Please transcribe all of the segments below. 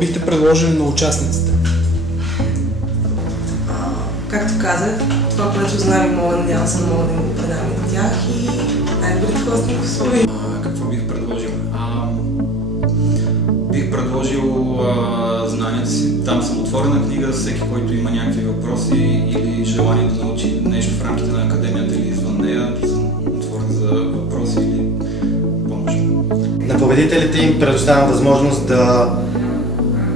бихте предложили на участниците? Както казах, това, което знам и мога, надявам се, мога да го предам и на тях и най-добрите хостинг условия. Какво бих предложил? Бих предложил знанията си. Там съм отворена книга за всеки, който има някакви въпроси или желание да научи нещо в рамките на академията или извън нея. Съм отворен за въпроси или помощ. На победителите им предоставям възможност да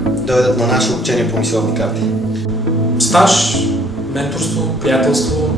дойдат на наше обучение по мисловни карти. Стаж, менторство, приятелство.